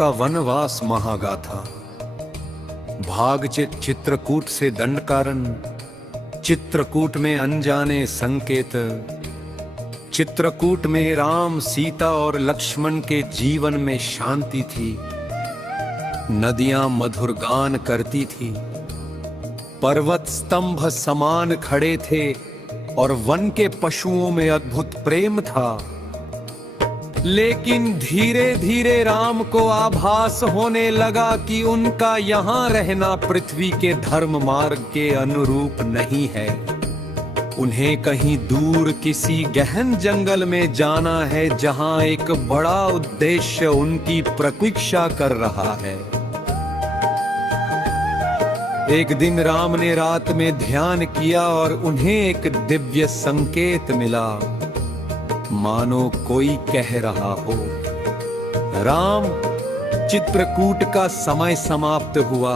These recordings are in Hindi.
का वनवास महागाथा। भागचित चित्रकूट से दंडकारण्य, चित्रकूट में अनजाने संकेत। चित्रकूट में राम, सीता और लक्ष्मण के जीवन में शांति थी। नदियां मधुर गान करती थी, पर्वत स्तंभ समान खड़े थे और वन के पशुओं में अद्भुत प्रेम था। लेकिन धीरे धीरे राम को आभास होने लगा कि उनका यहाँ रहना पृथ्वी के धर्म मार्ग के अनुरूप नहीं है। उन्हें कहीं दूर किसी गहन जंगल में जाना है, जहाँ एक बड़ा उद्देश्य उनकी प्रतीक्षा कर रहा है। एक दिन राम ने रात में ध्यान किया और उन्हें एक दिव्य संकेत मिला, मानो कोई कह रहा हो, राम, चित्रकूट का समय समाप्त हुआ।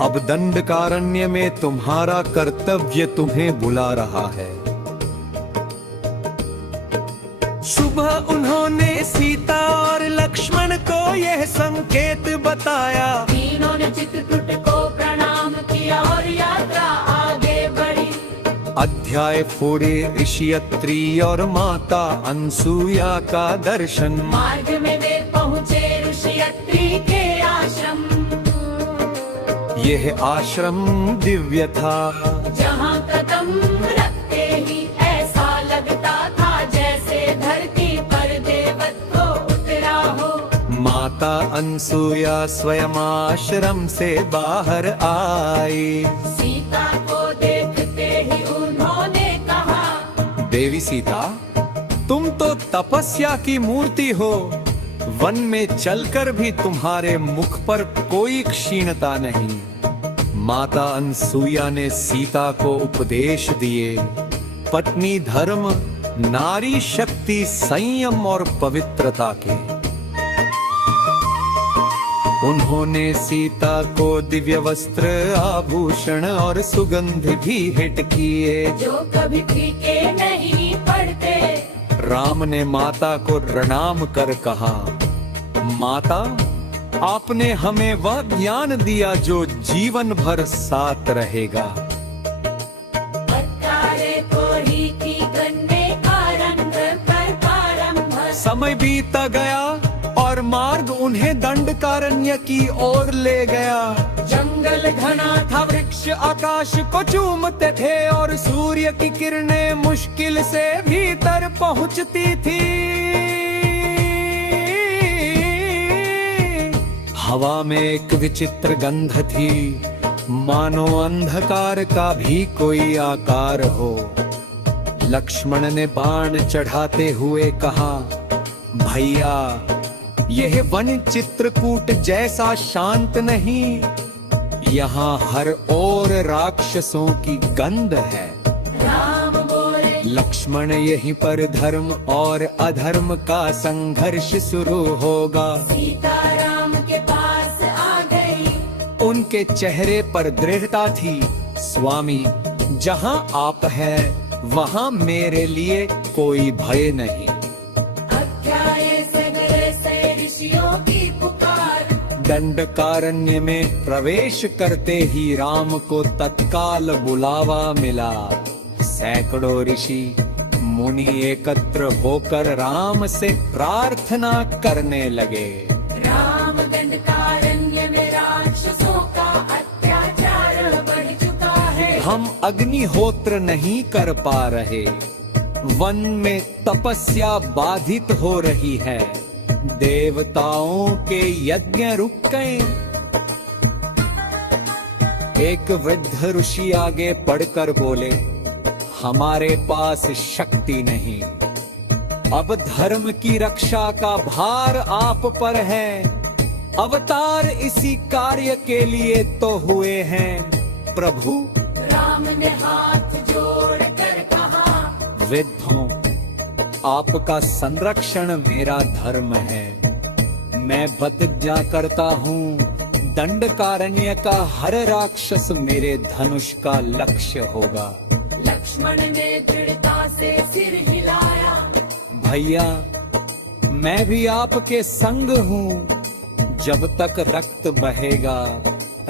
अब दंडकारण्य में तुम्हारा कर्तव्य तुम्हें बुला रहा है। सुबह उन्होंने सीता और लक्ष्मण को यह संकेत बताया। तीनों ने चित्रकूट को प्रणाम किया और यात्रा आगे बढ़ी। अध्याय फोड़े ऋषि अत्रि और माता अनसुया का दर्शन। मार्ग में वे पहुँचे ऋषि अत्रि के आश्रम। यह आश्रम दिव्य था, जहाँ कदम रखते ही ऐसा लगता था जैसे धरती पर देवत्व उतरा हो। माता अनसुया स्वयं आश्रम से बाहर आई। सीता को देखते ही उन्होंने कहा, देवी सीता, तुम तो तपस्या की मूर्ति हो। वन में चलकर भी तुम्हारे मुख पर कोई क्षीणता नहीं। माता अनसुया ने सीता को उपदेश दिए, पत्नी धर्म, नारी शक्ति, संयम और पवित्रता के। उन्होंने सीता को दिव्य वस्त्र, आभूषण और सुगंध भी भेंट किए, जो कभी फीके नहीं पड़ते। राम ने माता को प्रणाम कर कहा, माता, आपने हमें वह ज्ञान दिया जो जीवन भर साथ रहेगा। समय बीता गया और मार्ग उन्हें दंडकारण्य की ओर ले गया। जंगल घना था, वृक्ष आकाश को चूमते थे और सूर्य की किरणें मुश्किल से भीतर पहुंचती थी। हवा में एक विचित्र गंध थी, मानो अंधकार का भी कोई आकार हो। लक्ष्मण ने बाण चढ़ाते हुए कहा, भैया, यह वन चित्रकूट जैसा शांत नहीं। यहाँ हर ओर राक्षसों की गंध है। राम बोले, लक्ष्मण, यहीं पर धर्म और अधर्म का संघर्ष शुरू होगा। सीता राम के पास आ गई। उनके चेहरे पर दृढ़ता थी। स्वामी, जहाँ आप हैं, वहाँ मेरे लिए कोई भय नहीं। ऋषियों की पुकार। दंडकारण्य में प्रवेश करते ही राम को तत्काल बुलावा मिला। सैकड़ों ऋषि मुनि एकत्र होकर राम से प्रार्थना करने लगे। राम, दंडकारण्य में राक्षसों का अत्याचार बढ़ चुका है। हम अग्निहोत्र नहीं कर पा रहे। वन में तपस्या बाधित हो रही है। देवताओं के यज्ञ रुक गए। एक वृद्ध ऋषि आगे बढ़कर बोले, हमारे पास शक्ति नहीं। अब धर्म की रक्षा का भार आप पर है। अवतार इसी कार्य के लिए तो हुए हैं प्रभु। राम ने हाथ जोड़कर कहा, वृद्धों, आपका संरक्षण मेरा धर्म है। मैं प्रतिज्ञा करता हूँ, दंडकारण्य का हर राक्षस मेरे धनुष का लक्ष्य होगा। लक्ष्मण ने दृढ़ता से सिर हिलाया। भैया, मैं भी आपके संग हूँ। जब तक रक्त बहेगा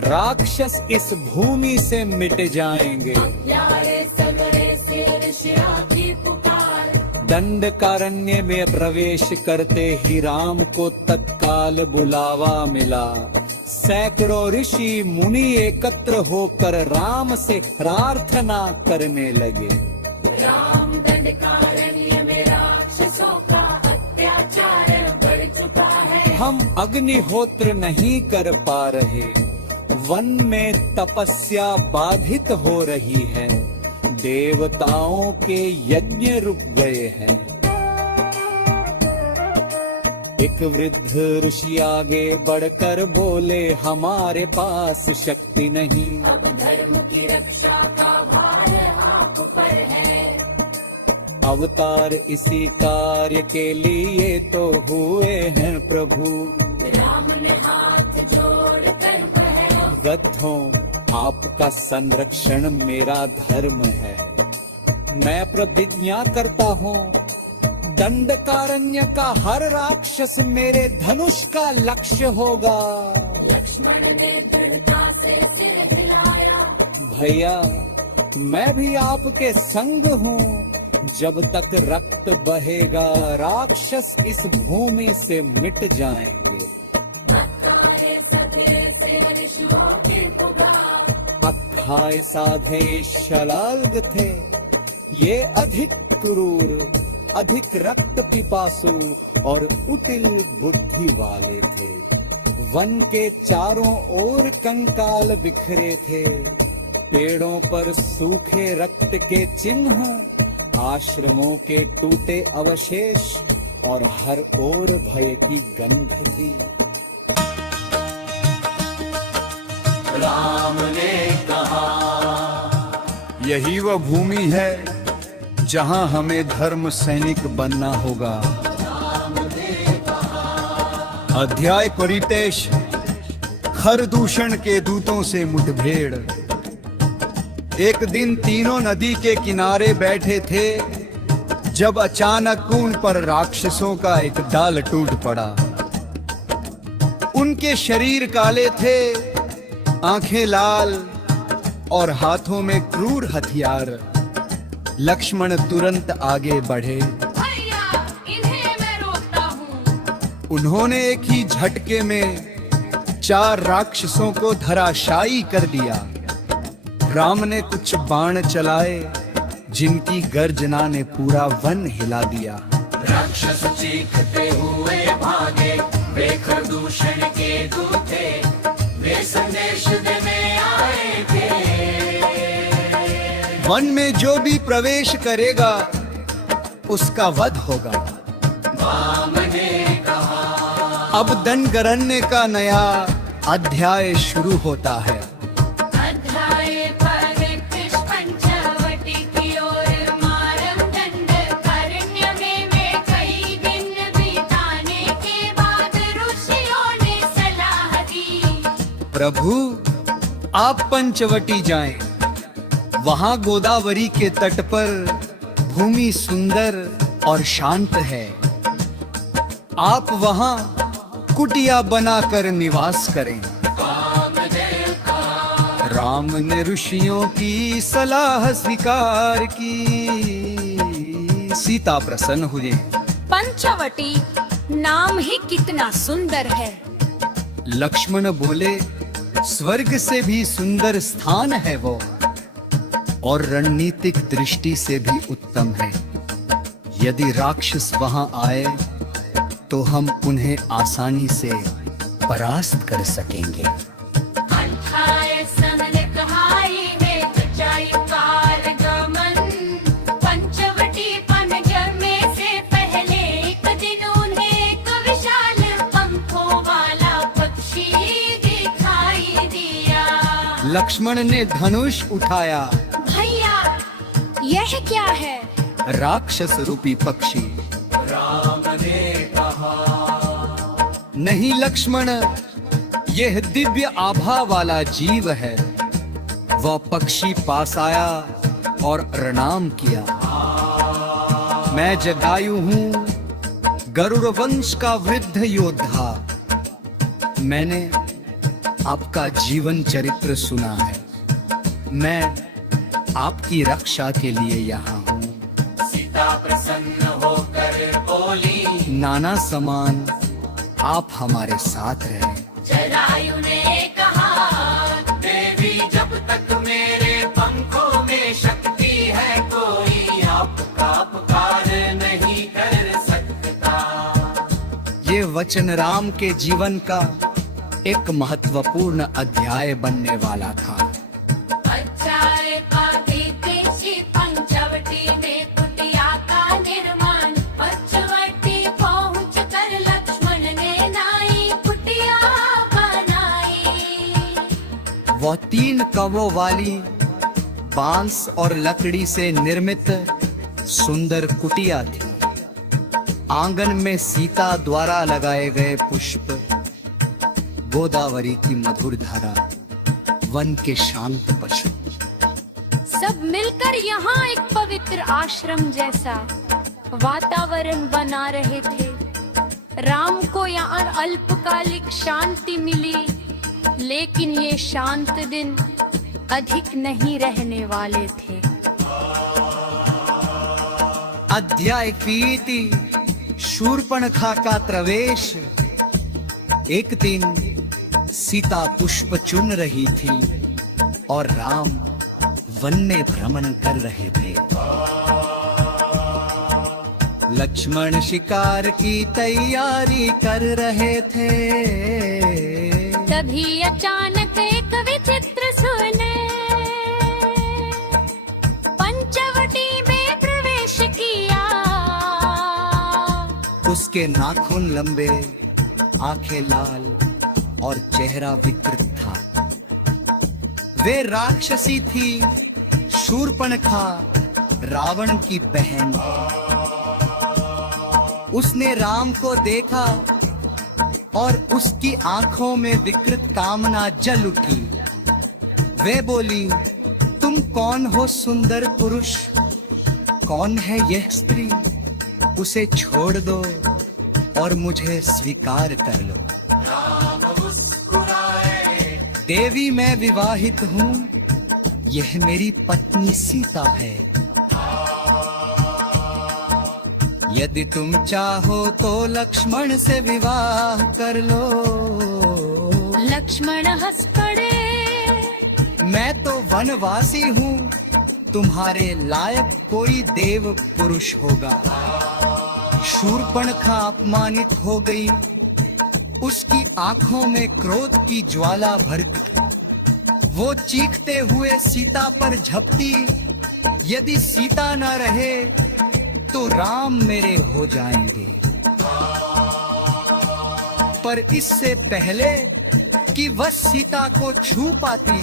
राक्षस इस भूमि से मिट जाएंगे। प्यारे सगरे से ऋषिया की पुकार, दंडकारण्य में प्रवेश करते ही राम को तत्काल बुलावा मिला। सैकड़ों ऋषि मुनि एकत्र होकर राम से प्रार्थना करने लगे। राम दंडकारण्य में राक्षसों का अत्याचार बढ़ चुका है। हम अग्निहोत्र नहीं कर पा रहे, वन में तपस्या बाधित हो रही है, देवताओं के यज्ञ रुक गए हैं। एक वृद्ध ऋषि आगे बढ़कर बोले, हमारे पास शक्ति नहीं, अब धर्म की रक्षा का भार आप पर है। अवतार इसी कार्य के लिए तो हुए हैं प्रभु। राम ने हाथ जोड़कर कहा, गद्धों, आपका संरक्षण मेरा धर्म है। मैं प्रतिज्ञा करता हूँ, दंडकारण्य का हर राक्षस मेरे धनुष का लक्ष्य होगा। लक्ष्मण ने दृढ़ता से सिर हिलाया, भैया, मैं भी आपके संग हूँ। जब तक रक्त बहेगा राक्षस इस भूमि से मिट जाएंगे। अक्काए सधे से ऋषियों की पुकार, अक्खाए साधे शलाल्ग थे, ये अधिक क्रूर, अधिक रक्त पिपासु और उटिल बुद्धि वाले थे। वन के चारों ओर कंकाल बिखरे थे, पेड़ों पर सूखे रक्त के चिन्ह, आश्रमों के टूटे अवशेष और हर ओर भय की गंध थी। राम ने कहा, यही वह भूमि है जहां हमें धर्म सैनिक बनना होगा। अध्याय परितेश, खरदूषण के दूतों से मुठभेड़। एक दिन तीनों नदी के किनारे बैठे थे जब अचानक उन पर राक्षसों का एक दल टूट पड़ा। उनके शरीर काले थे, आंखें लाल और हाथों में क्रूर हथियार। लक्ष्मण तुरंत आगे बढ़े। भैया, इन्हें मैं रोकता हूँ। उन्होंने एक ही झटके में 4 राक्षसों को धराशायी कर दिया। राम ने कुछ बाण चलाए जिनकी गर्जना ने पूरा वन हिला दिया। राक्षस चीखते हुए भागे, वे खरदूषण के दूत थे, वे संदेश देने आए थे। वन में जो भी प्रवेश करेगा उसका वध होगा। राम ने कहा, अब दंडकारण्य का नया अध्याय शुरू होता है। अध्याय परितेश पंचवटी की ओर मार्ग, दंडकारण्य में कई दिन बिताने के बाद ऋषियों ने सलाह दी। प्रभु, आप पंचवटी जाएं। वहां गोदावरी के तट पर भूमि सुंदर और शांत है। आप वहां कुटिया बनाकर निवास करें। राम ने ऋषियों की सलाह स्वीकार की। सीता प्रसन्न हुए। पंचवटी नाम ही कितना सुंदर है। लक्ष्मण बोले, स्वर्ग से भी सुंदर स्थान है वो, और रणनीतिक दृष्टि से भी उत्तम है। यदि राक्षस वहां आए तो हम उन्हें आसानी से परास्त कर सकेंगे। अठाए सहन कहाई है सच्चाई कार गमन, पंचवटी पनजर में से पहले एक दिन उन्हें एक विशाल पंखों वाला पक्षी दिखाई दिया। लक्ष्मण ने धनुष उठाया। भैया, यह क्या है? राक्षस रूपी पक्षी। राम ने कहा, नहीं लक्ष्मण, यह दिव्य आभा वाला जीव है। वह पक्षी पास आया और प्रणाम किया। मैं जटायु हूँ, गरुड़ वंश का वृद्ध योद्धा। मैंने आपका जीवन चरित्र सुना है। मैं आपकी रक्षा के लिए यहाँ हूँ। सीता प्रसन्न होकर बोली, नाना समान आप हमारे साथ रहे। जरायु ने कहा, देवी जब तक मेरे पंखों में शक्ति है, कोई आपका पुकार नहीं कर सकता। ये वचन राम के जीवन का एक महत्वपूर्ण अध्याय बनने वाला था। अध्याय का दीदी पंचवटी में कुटिया का निर्माण। पंचवटी पहुँच कर लक्ष्मण ने नाई कुटिया बनाई। वह 3 कवों वाली बांस और लकड़ी से निर्मित सुंदर कुटिया थी। आंगन में सीता द्वारा लगाए गए पुष्प, गोदावरी की मधुर धारा, वन के शांत पशु, सब मिलकर यहाँ एक पवित्र आश्रम जैसा वातावरण बना रहे थे। राम को यहाँ अल्पकालिक शांति मिली, लेकिन ये शांत दिन अधिक नहीं रहने वाले थे। अध्याय की इति शूर्पणखा का प्रवेश। एक दिन सीता पुष्प चुन रही थी और राम वन में भ्रमण कर रहे थे। लक्ष्मण शिकार की तैयारी कर रहे थे। तभी अचानक एक विचित्र सुने पंचवटी में प्रवेश किया। उसके नाखून लंबे, आंखें लाल और चेहरा विकृत था। वे राक्षसी थी, शूर्पणखा, रावण की बहन। उसने राम को देखा और उसकी आंखों में विकृत कामना जल उठी। वे बोली, तुम कौन हो सुंदर पुरुष? कौन है यह स्त्री? उसे छोड़ दो और मुझे स्वीकार कर लो। देवी, मैं विवाहित हूँ, यह मेरी पत्नी सीता है। यदि तुम चाहो तो लक्ष्मण से विवाह कर लो। लक्ष्मण हंस पड़े। मैं तो वनवासी हूँ, तुम्हारे लायक कोई देव पुरुष होगा। शूर्पणखा अपमानित हो गई। उसकी आंखों में क्रोध की ज्वाला भड़की। वो चीखते हुए सीता पर झपटी। यदि सीता न रहे तो राम मेरे हो जाएंगे। पर इससे पहले कि वह सीता को छू पाती,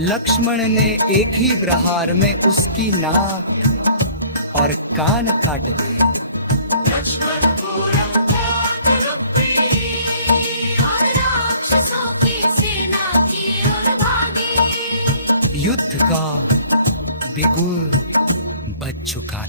लक्ष्मण ने एक ही प्रहार में उसकी नाक और कान काट दिए। युद्ध का बिगुल बज चुका